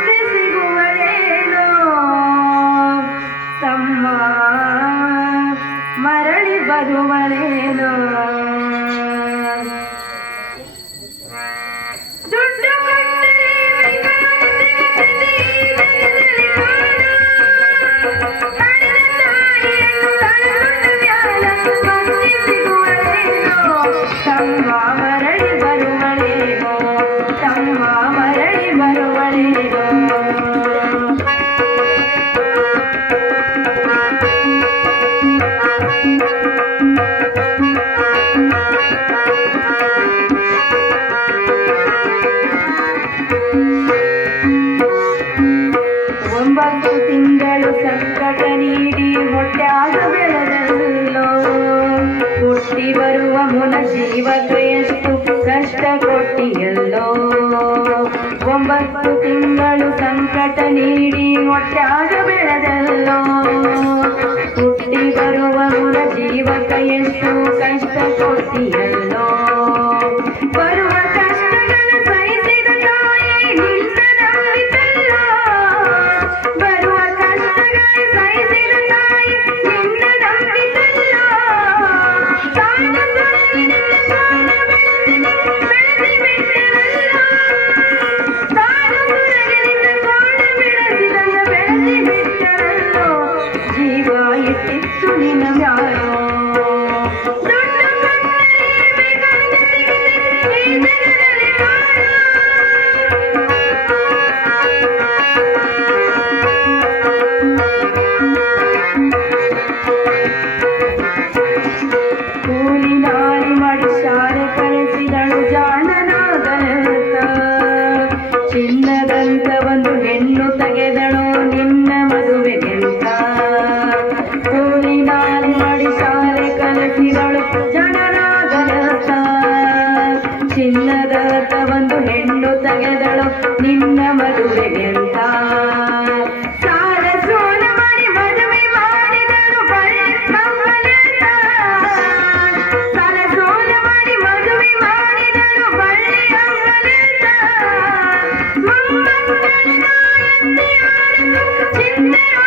ಮುಕ್ತಿ ಸಿಗುವರೇನೋ ತಮ್ಮ ಮರಳಿ ಬರುವರೇನೋ ದುಡ್ಡು ಇವತ್ತು ಎಷ್ಟು ಕಷ್ಟ ಕೊಟ್ಟಿಯಲ್ಲೋ ಒಂಬತ್ತು ತಿಂಗಳು ಸಂಕಟ ನೀಡಿ ಒಟ್ಟಾಗ ಬೆಳೆದಲ್ಲೋ ಹುಟ್ಟಿ ಬರುವ ಜೀವಕ ಎಷ್ಟು ಕಷ್ಟ ಕೊಟ್ಟಿಯಲ್ಲೋ Thank you.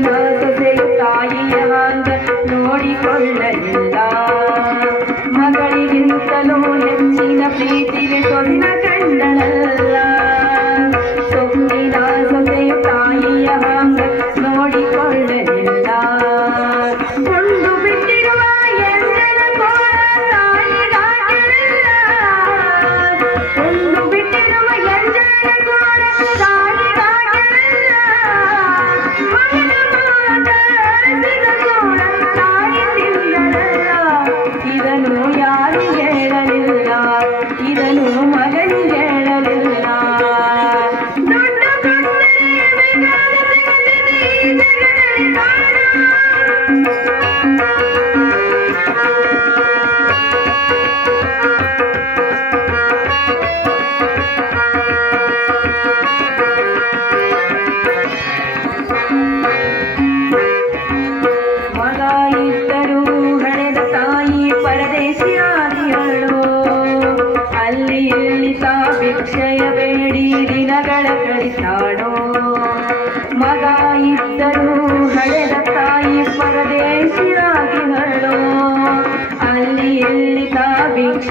নাই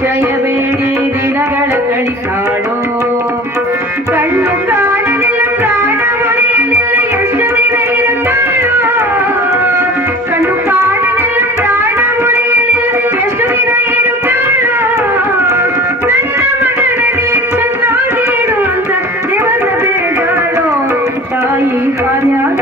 നിശ്ചയവേടി ദിനകളങ്ങളിൽ കാണോ. കണ്ണു കാണലില്ല പ്രാണമൊഴിയലില്ല കണ്ണു കാണലില്ല പ്രാണമൊഴിയലില്ല തായി ഹാര്യാദ